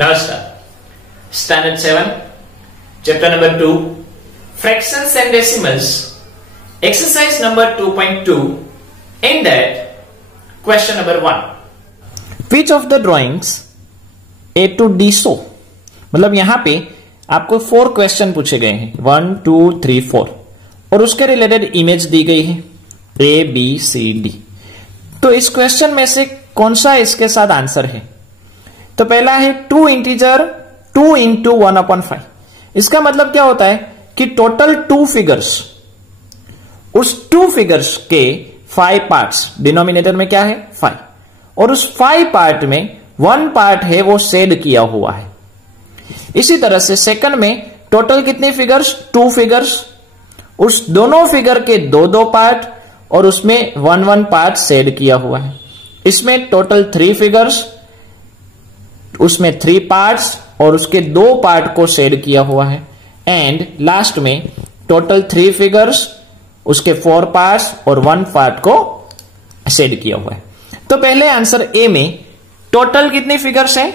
नमस्कार। Standard 7 chapter number 2 fractions and decimals exercise number 2.2 in that question number 1 which of the drawings A to D show. मतलब यहां पे आपको 4 question पूछे गए हैं 1 2 3 4 और उसके रिलेटेड इमेज दी गई है ए बी सी डी। तो इस क्वेश्चन में से कौन सा इसके साथ आंसर है? तो पहला है 2 इंटीजर 2 इंटू 1/5। इसका मतलब क्या होता है कि टोटल 2 फिगर्स, उस 2 फिगर्स के 5 पार्ट्स, डिनोमिनेटर में क्या है 5, और उस 5 पार्ट में 1 पार्ट है वो शेड किया हुआ है। इसी तरह से सेकंड में टोटल कितनी फिगर्स 2 फिगर्स, उस दोनों फिगर के 2 पार्ट और उसमें 1 पार्ट शेड किया हुआ है। इसमें टोटल 3 फिगर्स, उसमें 3 पार्ट्स और उसके 2 पार्ट को शेड किया हुआ है। एंड लास्ट में टोटल 3 फिगर्स, उसके 4 पार्ट्स और 1 पार्ट को शेड किया हुआ है। तो पहले आंसर ए में टोटल कितनी फिगर्स है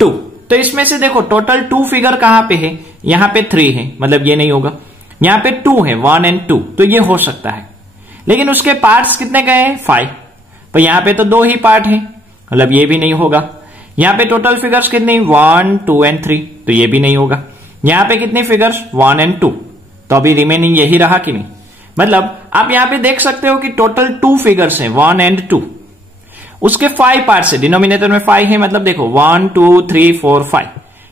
2। तो इसमें से देखो टोटल 2 फिगर कहां पे है, यहां पे 3 है, मतलब ये नहीं होगा। यहां पे 2 है 1 और 2, तो ये हो सकता है। लेकिन उसके पार्ट्स कितने गए हैं 5, तो यहां पे तो 2 ही पार्ट है, मतलब ये भी नहीं होगा। यहां पे टोटल फिगर्स कितनी 1 2 और 3, तो ये भी नहीं होगा। यहां पे कितनी फिगर्स 1 और 2, तो अभी रिमेनिंग यही रहा कि नहीं। मतलब आप यहां पे देख सकते हो कि टोटल 2 फिगर्स हैं 1 और 2, उसके 5 पार्ट्स है, डिनोमिनेटर में 5 है, मतलब देखो 1 2 3 4 5,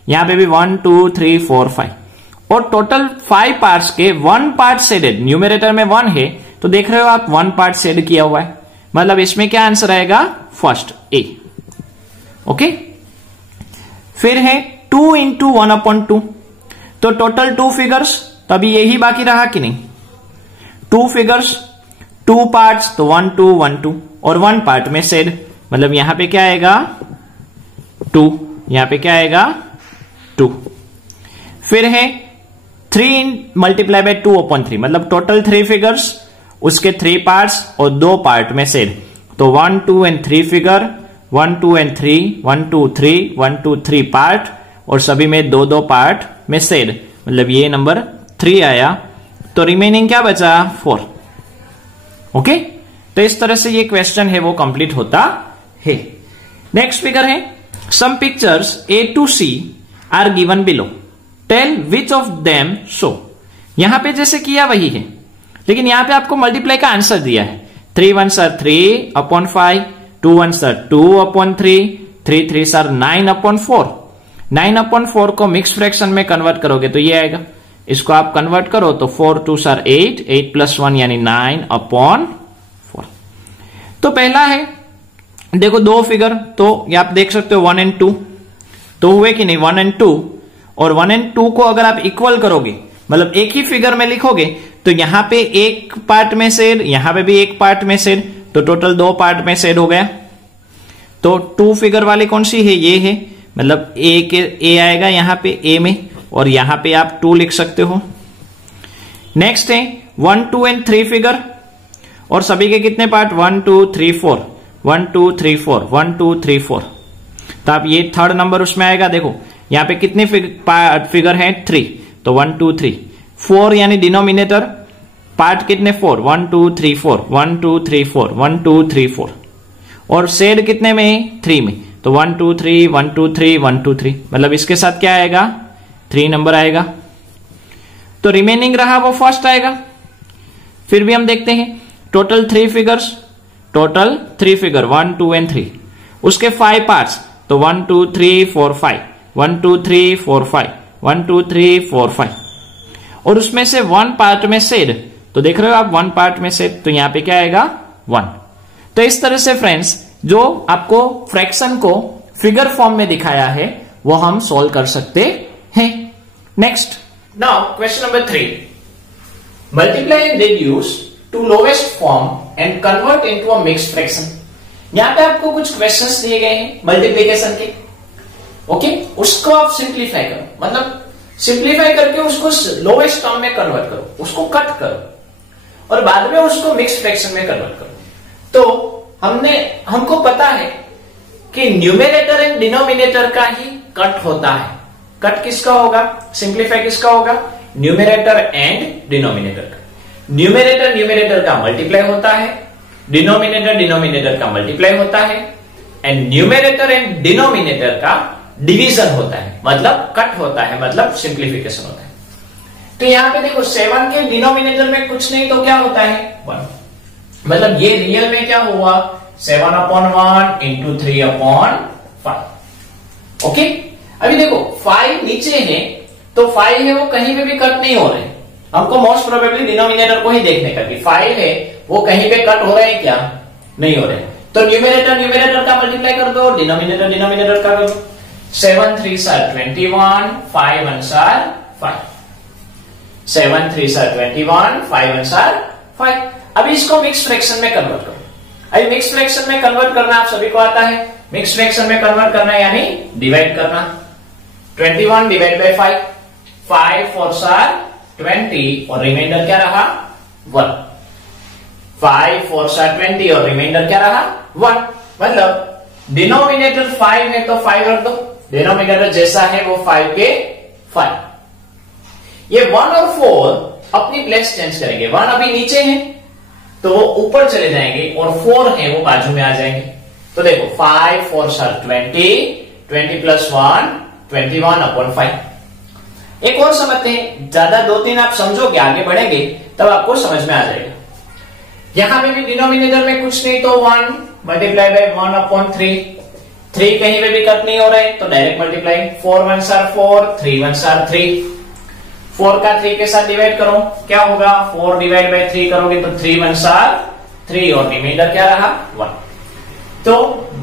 यहां पे भी 1 2 3 4 5, और टोटल 5 पार्ट्स के 1 पार्ट शेडेड, न्यूमरेटर में 1 है, तो देख रहे हो आप 1 पार्ट शेड किया हुआ है। मतलब इसमें क्या आंसर आएगा फर्स्ट ए। ओके, फिर है 2 इंटू 1/2, तो टोटल 2 फिगर्स, तो अभी यही बाकी रहा कि नहीं। 2 फिगर्स 2 पार्ट्स, तो 1 2 1 2 और 1 पार्ट में शेड, मतलब यहां पे क्या आएगा 2, यहां पे क्या आएगा 2। फिर है 3 मल्टीप्लाई बाय 2/3, मतलब टोटल 3 फिगर्स, उसके 3 पार्ट्स और 2 पार्ट में शेड, तो 1 2 और 3 फिगर, 1 2 और 3 1 2 3 1 2 3 पार्ट और सभी में 2 पार्ट में शेड, मतलब ये नंबर 3 आया। तो रिमेनिंग क्या बचा 4। ओके, तो इस तरह से ये क्वेश्चन है वो कंप्लीट होता है। नेक्स्ट फिगर है some pictures A to C are given below, tell which of them show. यहां पे जैसे किया वही है, लेकिन यहां पे आपको मल्टीप्लाई का आंसर दिया है 3 1s are 3/5, 2 1s are 2/3, 3 3s are 9/4। 9/4 को मिक्स फ्रैक्शन में कन्वर्ट करोगे तो ये आएगा, इसको आप कन्वर्ट करो तो 4 2s are 8, 8 + 1 यानी 9/4। तो पहला है देखो 2 फिगर, तो ये आप देख सकते हो 1 और 2, तो हुए कि नहीं 1 और 2, और 1 और 2 को अगर आप इक्वल करोगे, मतलब एक ही फिगर में लिखोगे, तो यहां पे एक पार्ट में शेड, यहां पे भी एक पार्ट में शेड, तो टोटल 2 पार्ट में शेड हो गया। तो 2 फिगर वाली कौन सी है, ये है, मतलब ए आएगा यहां पे ए में, और यहां पे आप 2 लिख सकते हो। नेक्स्ट है 1 2 और 3 फिगर, और सभी के कितने पार्ट 1 2 3 4 1 2 3 4 1 2 3 4, तो आप ये थर्ड नंबर उसमें आएगा। देखो यहां पे कितने फिगर हैं 3, तो 1 2 3 4 यानी डिनोमिनेटर, पार्ट कितने 4 1 2 3 4 1 2 3 4 1 2 3 4, और शेड कितने में 3 में, तो 1 2 3 1 2 3 1 2 3, मतलब इसके साथ क्या आएगा 3 नंबर आएगा। तो रिमेनिंग रहा वो फर्स्ट आएगा। फिर भी हम देखते हैं टोटल 3 फिगर्स, टोटल 3 फिगर 1 2 और 3, उसके 5 पार्ट्स, तो 1 2 3 4 5 1 2 3 4 5 1 2 3 4 5, और उसमें से 1 पार्ट में शेड, तो देख रहे हो आप 1 पार्ट में शेड, तो यहां पे क्या आएगा 1। तो इस तरह से फ्रेंड्स जो आपको फ्रैक्शन को फिगर फॉर्म में दिखाया है वो हम सोल्व कर सकते हैं। Next, now question number 3, multiply and reduce to lowest form and convert into a mixed fraction. यहां पे आपको कुछ क्वेश्चंस दिए गए हैं मल्टीप्लिकेशन के, ओके, उसको आप सिंप्लीफाई करो, मतलब सिंप्लीफाई करके उसको लोवेस्ट टर्म में कन्वर्ट करो, उसको कट करो और बाद में उसको मिक्स फ्रैक्शन में कन्वर्ट करो। तो हमको पता है कि न्यूमरेटर एंड डिनोमिनेटर का ही कट होता है। कट किसका होगा, सिंप्लीफाई किसका होगा, न्यूमरेटर एंड डिनोमिनेटर का। न्यूमरेटर न्यूमरेटर का मल्टीप्लाई होता है, डिनोमिनेटर डिनोमिनेटर का मल्टीप्लाई होता है, एंड न्यूमरेटर एंड डिनोमिनेटर का डिवीजन होता है, मतलब कट होता है, मतलब सिंप्लीफिकेशन होता है। तो यहां पे देखो 7 के डिनोमिनेटर में कुछ नहीं तो क्या होता है 1, मतलब ये रियल में क्या हुआ 7/1 इंटू 3/5। ओके, अभी देखो 5 नीचे है तो 5 है वो कहीं पे भी कट नहीं हो रहे, हमको मोस्ट प्रोबेबली डिनोमिनेटर को ही देखने का कि 5 है वो कहीं पे कट हो रहे हैं क्या, नहीं हो रहे। तो न्यूमरेटर न्यूमरेटर का मल्टीप्लाई कर दो, डिनोमिनेटर डिनोमिनेटर का कर दो। 7 3 are 21, 5 1s are 5। 7 3 are 21, 5 1s are 5। अभी इसको मिक्स फ्रैक्शन में कन्वर्ट करो। अभी मिक्स फ्रैक्शन में कन्वर्ट करना आप सभी को आता है। मिक्स फ्रैक्शन में कन्वर्ट करना यानी डिवाइड करना। 21 डिवाइड बाय 5, 5 4s are 20 और रिमाइंडर क्या रहा 1। 5 4s are 20 और रिमाइंडर क्या रहा 1। मतलब डिनोमिनेटर 5 है तो 5 रख दो, डिनोमिनेटर जैसा है वो 5 के 5। ये 1 और 4 अपनी प्लेस चेंज करेंगे। 1 अभी नीचे है तो वो ऊपर चले जाएंगे और 4 है वो बाजू में आ जाएंगे। तो देखो 5 4s are 20, 20 plus 1 21/5। एक और समझते हैं, ज्यादा 2-3 आप समझोगे आगे बढ़ेंगे तब आपको समझ में आ जाएगा। यहां पे भी डिनोमिनेटर में कुछ नहीं तो 1 मल्टीप्लाई बाय 1/3। 3 कहीं पे भी कट नहीं हो रहे तो direct multiply. 4 1s are 4, 3 1s are 3। 4 का 3 के साथ डिवाइड करो, क्या होगा 4 डिवाइड बाय 3 करोगे तो 3 1s are 3 और रिमाइंडर क्या रहा 1। तो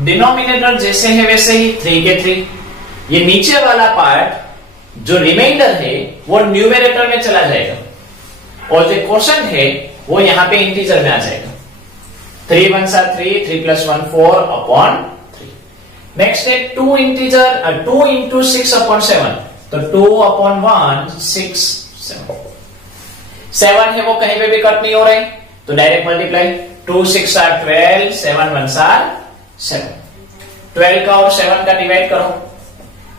डिनोमिनेटर जैसे है वैसे ही 3 के 3। ये नीचे वाला पार्ट जो रिमाइंडर है वो न्यूमरेटर में चला जाएगा और जो क्वोशंट है वो यहां पे इंटीजर में आ जाएगा। 3 1s are 3, 3 plus 1 4/3। नेक्स्ट है 2 इंटीजर 2 into 6/7, तो 2/1 6 7 है वो कहीं पे भी कट नहीं हो रहे तो direct multiply. 2 6 are 12, 7 1s are 7। 12 का और 7 का डिवाइड करो,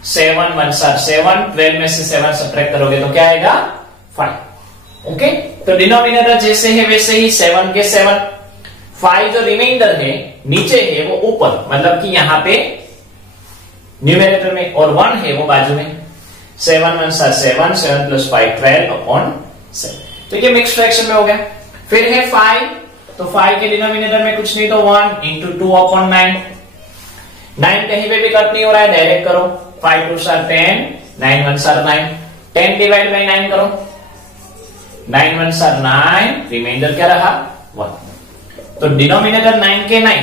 7 1s are 7, 12 में से 7 सब्ट्रैक्ट करोगे तो क्या आएगा 5। ओके, तो डिनोमिनेटर जैसे है वैसे ही 7 के 7। 5 जो रिमाइंडर है नीचे है वो ऊपर, मतलब कि यहां पे न्यूमरेटर में, और 1 है वो बाजू में। 7 1s are 7, 7 plus 5 12/7। तो ये मिक्स फ्रैक्शन में हो गया। फिर है 5, तो 5 के डिनोमिनेटर में कुछ नहीं तो 1 into 2/9। 9 कहीं पे भी कट नहीं हो रहा है, डायरेक्ट करो। 5 2s are 10, 9 1s are 9। 10 divide by 9 करो, 9 1s are 9, रिमाइंडर क्या रहा 1। तो डिनोमिनेटर 9 के 9,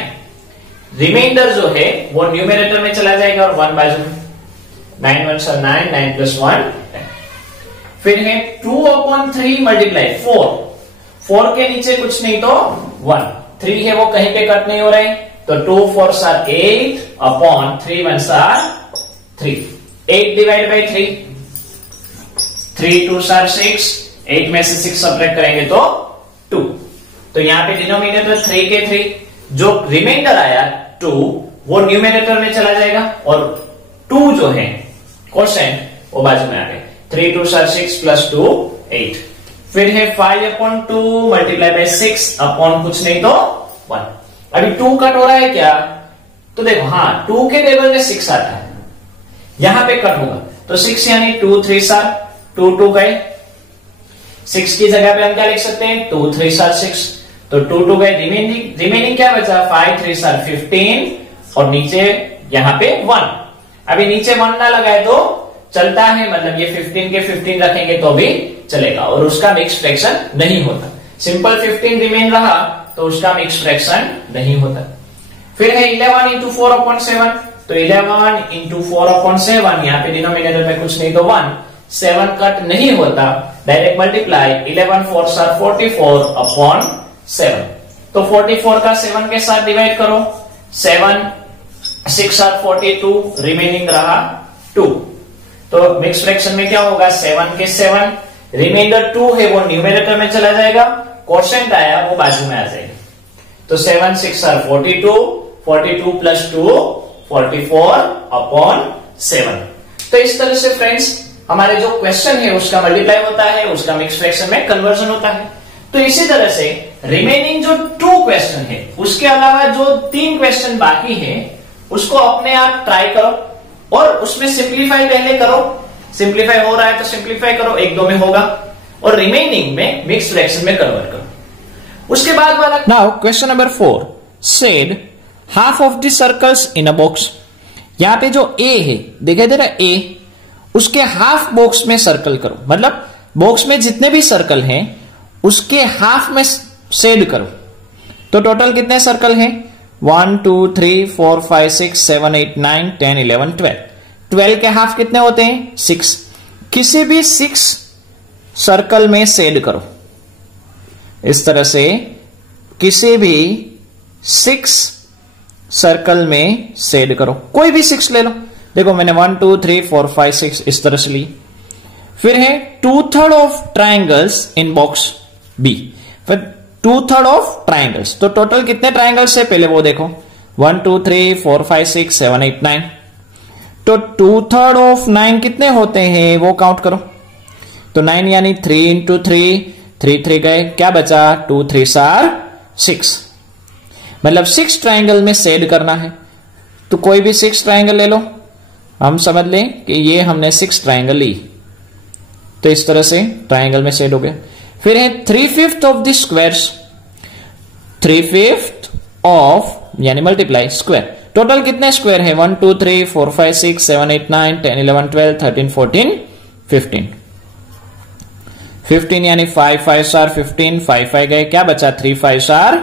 रिमाइंडर जो है वो न्यूमरेटर में चला जाएगा और 1 बाजू में। 9 1s are 9, 9 plus 1 10। फिर है 2/3 मल्टीप्लाई 4। 4 के नीचे कुछ नहीं तो 1। 3 है वो कहीं पे कट नहीं हो रहे तो 2 4s are 8/3 1s are 3। 8 divide by 3, 3 2s are 6, 8 में से 6 सब्ट्रैक्ट करेंगे तो 2। तो यहां पे डिनोमिनेटर 3 के 3, जो रिमाइंडर आया 2 वो न्यूमरेटर में चला जाएगा और 2 जो है क्वोशंट वो बाजू में आ गए। 3 2s are 6 plus 2 8। फिर है 5/2 मल्टीप्लाई बाय 6 अपॉन कुछ नहीं तो 1। अभी 2 कट हो रहा है क्या, तो देखो हाँ 2 के टेबल में 6 आता है, यहां पे कट होगा तो 6 यानी 2 3s are 2 2 गए। 6 की जगह पे हम क्या लिख सकते हैं 2 3s are 6, तो 2 2 गए। रिमेनिंग क्या बचा 5 3s are 15 और नीचे यहां पे 1। अभी नीचे 1 ना लगाए तो चलता है, मतलब ये 15 के 15 रखेंगे तो भी चलेगा और उसका मिक्स फ्रैक्शन नहीं होता। सिंपल 15 रिमेन रहा तो उसका मिक्स फ्रैक्शन नहीं होता। फिर है 11 into 4/7, तो 11 into 4/7, यहाँ पे डिनोमिनेटर में कुछ नहीं तो 1। 7 कट नहीं होता, डायरेक्ट मल्टीप्लाई। 11 4s are 44/7। तो 44 का 7 के साथ डिवाइड करो, 7 6 are 42, रिमेनिंग रहा 2। तो मिक्स फ्रैक्शन में क्या होगा 7 के 7, रिमाइंडर 2 है वो न्यूमरेटर में चला जाएगा, क्वोशंट आया वो बाजू में आ जाएगा। तो 7 6 are 42, 42 plus 2 44/7। तो इस तरह से फ्रेंड्स हमारे जो क्वेश्चन है उसका मल्टीप्लाई होता है, उसका मिक्स फ्रैक्शन में कन्वर्जन होता है। तो इसी तरह से रिमेनिंग जो 2 क्वेश्चन है उसके अलावा जो 3 क्वेश्चन बाकी है उसको अपने आप ट्राई करो और उसमें सिंप्लीफाई पहले करो। सिंप्लीफाई हो रहा है तो सिंप्लीफाई करो, 1-2 में होगा, और रिमेनिंग में मिक्स फ्रैक्शन में कन्वर्ट करो। उसके बाद वाला now question number 4 said half of the circles in a box. यहां पे जो ए है दिखाई दे रहा है, ए, उसके हाफ बॉक्स में सर्कल करो, मतलब बॉक्स में जितने भी सर्कल हैं उसके हाफ में शेड करो। तो टोटल कितने सर्कल हैं? 1 2 3 4 5 6 7 8 9 10 11 12। 12 के हाफ कितने होते हैं? 6। किसी भी 6 सर्कल में शेड करो। इस तरह से किसी भी 6 सर्कल में शेड करो, कोई भी 6 ले लो। देखो मैंने 1 2 3 4 5 6 इस तरह से ली। फिर है 2/3 of triangles in box B. फिर 2/3 ऑफ ट्राइंगल्स, तो टोटल कितने ट्राइंगल्स है पहले वो देखो, 1 2 3 4 5 6 7 8 9। तो 2/3 ऑफ 9 कितने होते हैं वो काउंट करो। तो 9 यानी 3 इंटू 3 गए, क्या बचा? 2 3 6, मतलब 6 ट्राइंगल में शेड करना है। तो कोई भी 6 ट्राइंगल ले लो, हम समझ लें कि ये हमने 6 ट्राइंगल ली, तो इस तरह से ट्राइंगल में शेड हो गया। फिर है 3/5 ऑफ द स्क्वायर्स, 3/5 ऑफ यानी मल्टीप्लाई स्क्वायर। टोटल कितने स्क्वायर है? 1 2 3 4 5 6 7 8 9 10 11 12 13 14 15। 15 यानी 5 5 15, 5 5 गए, क्या बचा? 3 5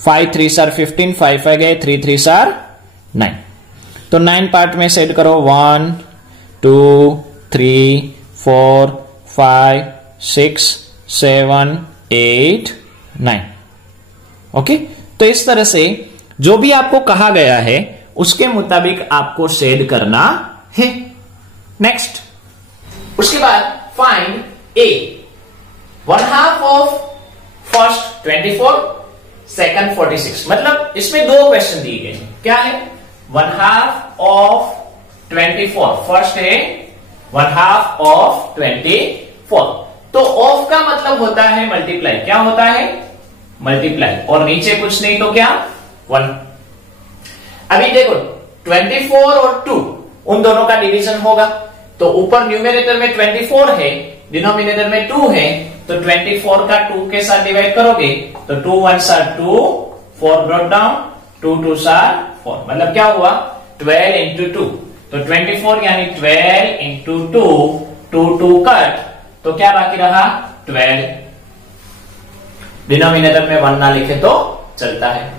5 3 15, 5 5 गए, 3 3 9। तो 9 पार्ट में सेट करो, 1 2 3 4 5 6 7 8 9। ओके, तो इस तरह से जो भी आपको कहा गया है उसके मुताबिक आपको शेड करना है। नेक्स्ट, उसके बाद find A. 1/2 of first 24, second 46। मतलब इसमें 2 क्वेश्चन दिए गए हैं। क्या है? 1/2 ऑफ 24, फर्स्ट है 1/2 ऑफ 24। तो ऑफ का मतलब होता है मल्टीप्लाई। क्या होता है? मल्टीप्लाई। और नीचे कुछ नहीं तो क्या? 1। अभी देखो 24 और 2 उन दोनों का डिवीजन होगा। तो ऊपर न्यूमेरेटर में 24 है, डिनोमिनेटर में 2 है, तो 24 का 2 के साथ डिवाइड करोगे तो 2 1s 2, 4 ब्रॉट डाउन, 2 2s 4। मतलब क्या हुआ? 12 इंटू 2। तो 24 यानी 12 इंटू 2, 2 2 कट, तो क्या बाकी रहा? 12। डिनोमिनेटर में 1 ना लिखे तो चलता है।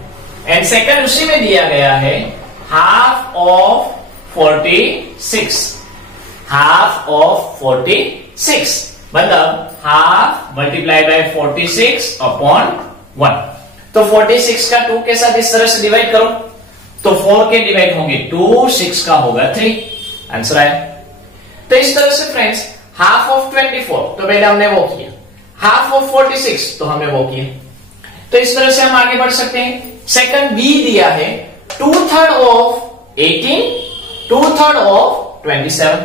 एंड सेकंड उसी में दिया गया है हाफ ऑफ 46, हाफ ऑफ 46, मतलब हाफ मल्टीप्लाई बाय 46 अपॉन 1। तो 46 का 2 के साथ इस तरह से डिवाइड करो, तो 4 के डिवाइड होंगे 2, 6 का होगा 3। आंसर आया। तो इस तरह से फ्रेंड्स हाफ ऑफ 24 तो पहले हमने वो किया, हाफ ऑफ 46 तो हमने वो किया। तो इस तरह से हम आगे बढ़ सकते हैं। सेकंड बी दिया है 2/3 ऑफ 18, 2/3 ऑफ 27।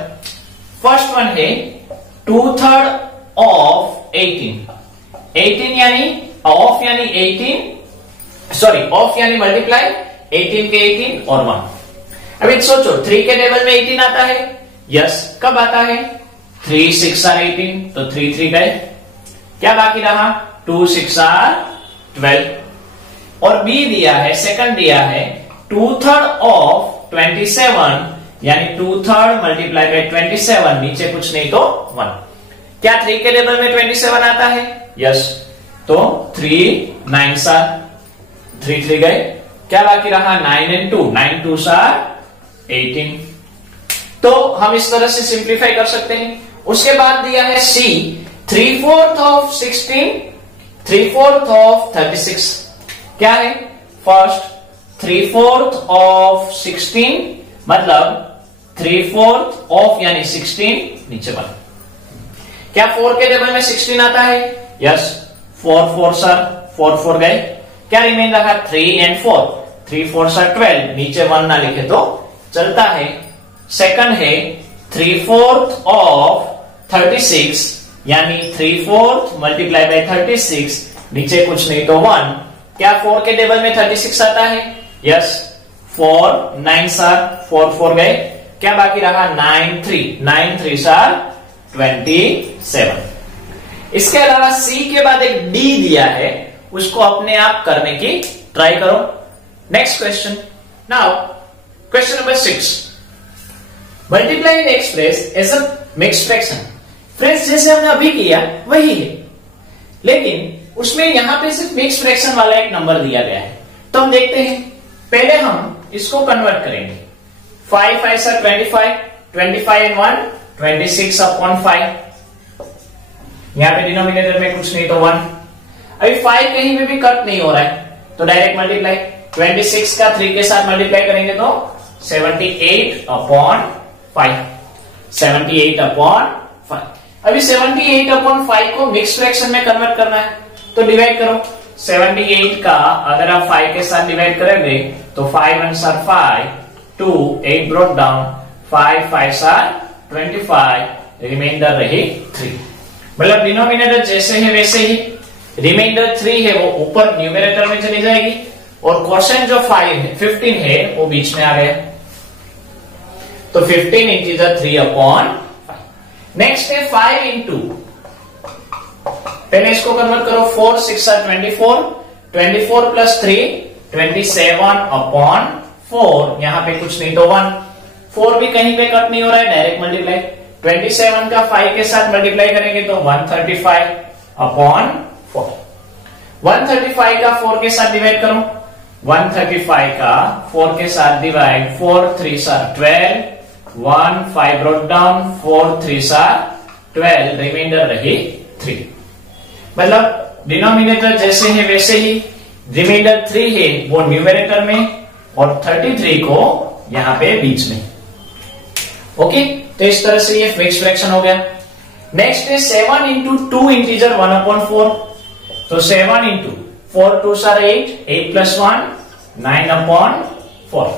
फर्स्ट वन है 2/3 ऑफ 18, 18 यानी ऑफ यानी 18, सॉरी ऑफ यानी मल्टीप्लाई, 18 के 18 और 1। अब सोचो 3 के टेबल में 18 आता है, यस कब आता है? 3 6 18, तो 3 3 गए, क्या बाकी रहा? 2 6 12। और बी दिया है, सेकंड दिया है 2/3 ऑफ 27 यानी 2/3 मल्टीप्लाई बाय 27, नीचे कुछ नहीं तो 1। क्या 3 के टेबल में 27 आता है? यस, तो 3 9 3 3 गए, क्या बाकी रहा? 9 and 2, 9 2s 18। तो हम इस तरह से सिंप्लीफाई कर सकते हैं। उसके बाद दिया है सी 3/4 ऑफ 16, 3/4 ऑफ 36। क्या है? फर्स्ट 3/4 ऑफ 16 मतलब 3/4 ऑफ यानी 16, नीचे 1। क्या 4 के टेबल में 16 आता है? यस, 4 4 4 गए, क्या रिमेन रहा? 3 and 4, 3 4 12, नीचे 1 ना लिखे तो चलता है। सेकंड है 3/4 ऑफ 36 यानी 3/4 मल्टीप्लाई बाय 36, नीचे कुछ नहीं तो 1। क्या 4 के टेबल में 36 आता है? यस। 4 9 4 गए, क्या बाकी रहा? 9 3 27। इसके अलावा सी के बाद एक डी दिया है, उसको अपने आप करने की ट्राई करो। Next question. Now question number 6, multiply and express as a mixed fraction. Friends जैसे हमने अभी किया वही है, लेकिन उसमें यहां पे सिर्फ मिक्स्ड फ्रैक्शन वाला एक नंबर दिया गया है। तो हम देखते हैं, पहले हम इसको कन्वर्ट करेंगे। 5 5 25, 25 and 1 26/5। यहां पे डिनोमिनेटर में कुछ नहीं तो 1। अभी 5 कहीं पे भी कट नहीं हो रहा है, तो डायरेक्ट मल्टीप्लाई। 26 का 3 के साथ मल्टीप्लाई करेंगे तो 78/5। 78/5। अभी 78/5 को मिक्स फ्रैक्शन में कन्वर्ट करना है, तो डिवाइड करो। 78 का अगर आप 5 के साथ डिवाइड करेंगे तो 5 1 5, 2 8 ब्रॉट डाउन, 5 5 25, रिमाइंडर रही 3। मतलब डिनोमिनेटर जैसे है वैसे ही, रिमाइंडर 3 है वो ऊपर न्यूमरेटर में चली जाएगी, और क्वोशिएंट जो 15 है वो बीच में आ गया। तो 15 इंटीजर 3/5। नेक्स्ट है 5 इंटू, पहले इसको कन्वर्ट करो। 4 6 24, 24 प्लस 3 27/4। यहां पे कुछ नहीं तो 1। 4 भी कहीं पे कट नहीं हो रहा है, डायरेक्ट मल्टीप्लाई। 27 का 5 के साथ मल्टीप्लाई करेंगे तो 135/4। 135 का 4 के साथ डिवाइड करो। 135 का 4 के साथ डिवाइड, 4 3 12, 1 5 ब्रॉट डाउन, 4 3 12, रिमाइंडर रही 3। मतलब डिनोमिनेटर जैसे है वैसे ही, रिमाइंडर 3 है वो न्यूमरेटर में, और 33 को यहां पे बीच में। ओके, तो इस तरह से ये मिक्स्ड फ्रैक्शन हो गया। नेक्स्ट है 7 इंटू 2 इंटीजर 1/4। तो 7 इंटू 4 2 8, 8 प्लस 1 9/4।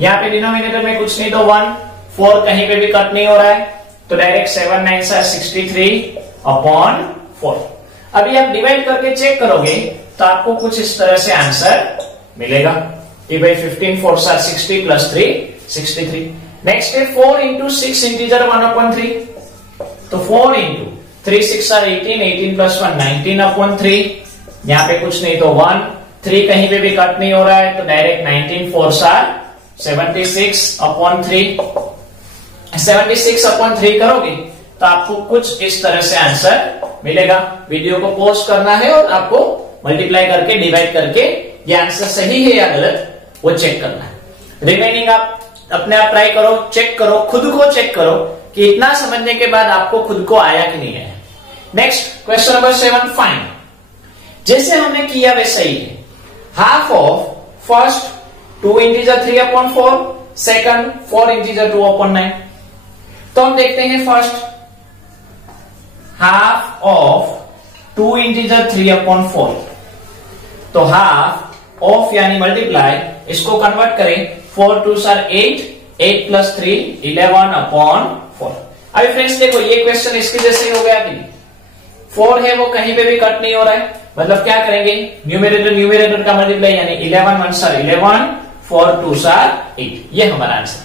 यहां पे डिनोमिनेटर में कुछ नहीं तो 1। 4 कहीं पे भी कट नहीं हो रहा है, तो डायरेक्ट 7 9 63/4। अभी आप डिवाइड करके चेक करोगे तो आपको कुछ इस तरह से आंसर मिलेगा कि भाई 15 4 60 प्लस 3 63। नेक्स्ट है 4 इंटू 6 इंटीजर 1/3। तो 4 इंटू 3 6 18, 18 प्लस 1 19/3। यहां पे कुछ नहीं तो 1। 3 कहीं पे भी कट नहीं हो रहा है, तो डायरेक्ट 19 4 76/3। 76/3 करोगे तो आपको कुछ इस तरह से आंसर मिलेगा। वीडियो को पॉज करना है और आपको मल्टीप्लाई करके डिवाइड करके ये आंसर सही है या गलत वो चेक करना है। रिमेनिंग आप अपने आप ट्राई करो, चेक करो, खुद को चेक करो कि इतना समझने के बाद आपको खुद को आया कि नहीं आया। Next question number 7, find. जैसे हमने किया वैसा ही है। Half of first 2 integer 3/4, second 4 integer 2/9। तो हम देखते हैं फर्स्ट हाफ ऑफ 2 इंटीजर 3/4। तो हाफ ऑफ यानी मल्टीप्लाई, इसको कन्वर्ट करें। 4 2 8, 8 प्लस 3 11/4। अभी फ्रेंड्स देखो ये क्वेश्चन इसके जैसे ही हो गया कि 4 है वो कहीं पे भी कट नहीं हो रहा है, मतलब क्या करेंगे, न्यूमरेटर का मल्टीप्लाई यानी 11 1 11, 4 2 8। ये हमारा आंसर।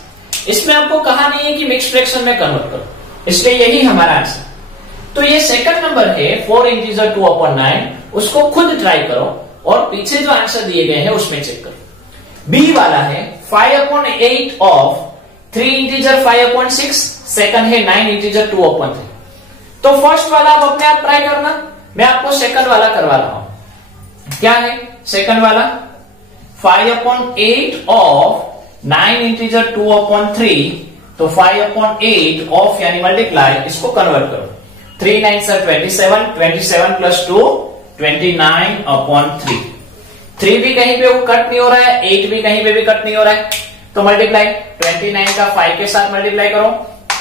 इसमें आपको कहा नहीं है कि मिक्स फ्रैक्शन में कन्वर्ट करो, इसलिए यही हमारा आंसर। तो ये सेकंड नंबर है 4 इंटीजर 2/9, उसको खुद ट्राई करो और पीछे जो आंसर दिए गए हैं उसमें चेक करो। बी वाला है 5/8 ऑफ 3 इंटीजर 5/6, सेकंड है 9 इंटीजर 2/3। तो फर्स्ट वाला आप अपने आप ट्राई करना, मैं आपको सेकंड वाला करवा रहा हूं। क्या है सेकंड वाला? 5/8 ऑफ 9 इंटीजर 2/3। तो 5/8 ऑफ यानी मल्टीप्लाई, इसको कन्वर्ट करो। 3 9 27, 27 प्लस 2 29/3। 3 भी कहीं पे वो कट नहीं हो रहा है, 8 भी कहीं पे भी कट नहीं हो रहा है, तो मल्टीप्लाई 29 का 5 के साथ मल्टीप्लाई करो,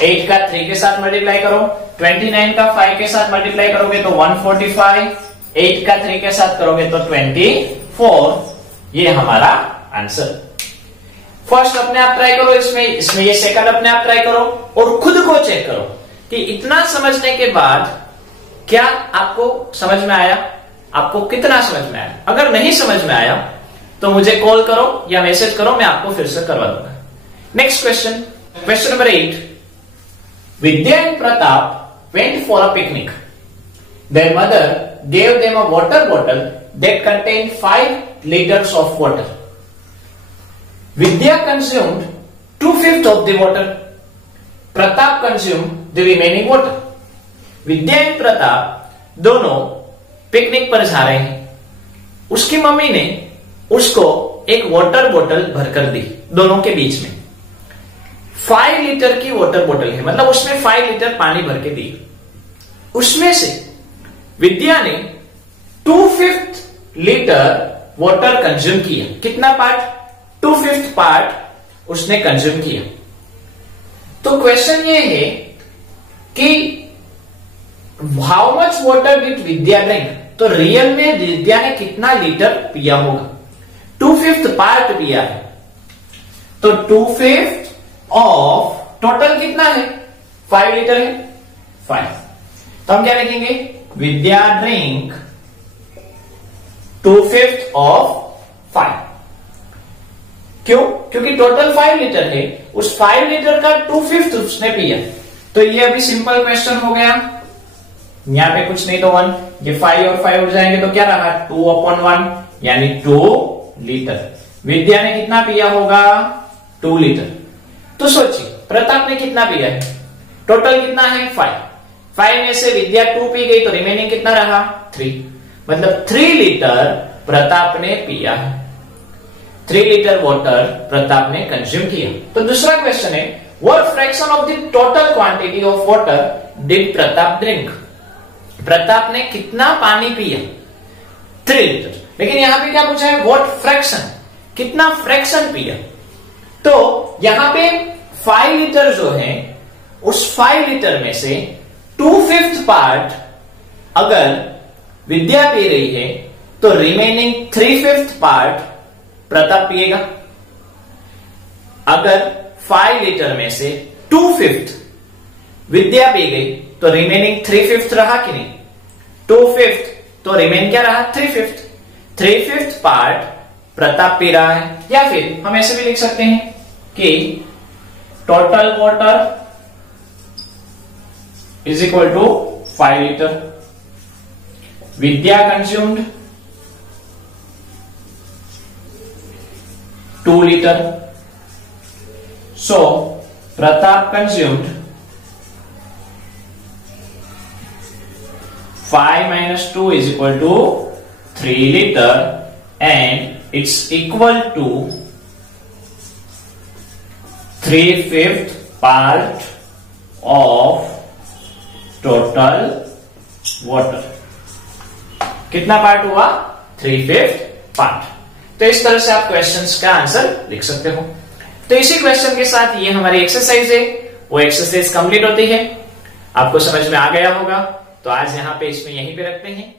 8 का 3 के साथ मल्टीप्लाई करो, 29 का 5 के साथ मल्टीप्लाई करोगे तो 145, 8 का 3 के साथ करोगे तो 24। ये हमारा आंसर। फर्स्ट अपने आप ट्राई करो, इसमें ये सेकंड अपने आप ट्राई करो और खुद को चेक करो कि इतना समझने के बाद क्या आपको समझ में आया, आपको कितना समझ में आया। अगर नहीं समझ में आया तो मुझे कॉल करो या मैसेज करो, मैं आपको फिर से करवा दूंगा। Next question, question number 8। Vidya and Pratap went for a picnic. Their mother gave them a water bottle that contained 5 liters of water. Vidya consumed 2/5 of the water. Pratap consumed the remaining water. Vidya and Pratap दोनों picnic पर जा रहे हैं। उसकी mummy ने उसको एक water बोतल भरकर दी, दोनों के बीच में 5 लीटर की वाटर बोतल है, मतलब उसमें 5 लीटर पानी भर के दी। उसमें से विद्या ने 2/5 लीटर वाटर कंज्यूम किया। कितना पार्ट? 2/5 पार्ट उसने कंज्यूम किया। तो क्वेश्चन ये है कि how much water did Vidya drink, तो रियल में विद्या ने कितना लीटर पिया होगा? 2/5 पार्ट पिया है, तो 2/5 ऑफ टोटल कितना है? 5 लीटर है, 5। तो हम क्या लिखेंगे? विद्या ड्रिंक 2/5 ऑफ 5। क्यों? क्योंकि टोटल 5 लीटर है, उस 5 लीटर का 2/5 उसने पिया। तो ये अभी सिंपल क्वेश्चन हो गया। यहां पे कुछ नहीं तो 1, ये 5 और 5 उड़ जाएंगे तो क्या रहा? 2/1 यानी 2 लीटर। विद्या ने कितना पिया होगा? 2 लीटर। तो सोचिए प्रताप ने कितना पिया है? टोटल कितना है? 5 में से विद्या 2 पी गई तो रिमेनिंग कितना रहा? 3। मतलब 3 लीटर प्रताप ने पिया है, 3 लीटर वाटर प्रताप ने कंज्यूम किया। तो दूसरा क्वेश्चन है, what fraction of the total quantity of water did Pratap drink? Pratap ने कितना पानी पिया? 3 लीटर। लेकिन यहां पे क्या पूछा है? व्हाट फ्रैक्शन, कितना फ्रैक्शन पिया। तो यहां पे 5 लीटर जो है, उस 5 लीटर में से 2/5 पार्ट अगर विद्या पी रही है तो रिमेनिंग 3/5 पार्ट प्रताप पिएगा। अगर 5 लीटर में से 2/5 विद्या पी गई तो रिमेनिंग 3/5 रहा कि नहीं? 2/5 तो रिमेन क्या रहा? 3/5। 3/5 पार्ट प्रताप पी रहा है। या फिर हम ऐसे भी लिख सकते हैं कि total water is equal to 5 litre. Vidya consumed 2 litre, so Pratap consumed 5 minus 2 is equal to 3 liter and it's equal to 3/5 part of total water। कितना पार्ट हुआ? 3/5 पार्ट। तो इस तरह से आप क्वेश्चंस का आंसर लिख सकते हो। तो इसी क्वेश्चन के साथ ये हमारी एक्सरसाइज है, वो एक्सरसाइज कंप्लीट होती है। आपको समझ में आ गया होगा, तो आज यहां पे इसमें यहीं पे रखते हैं।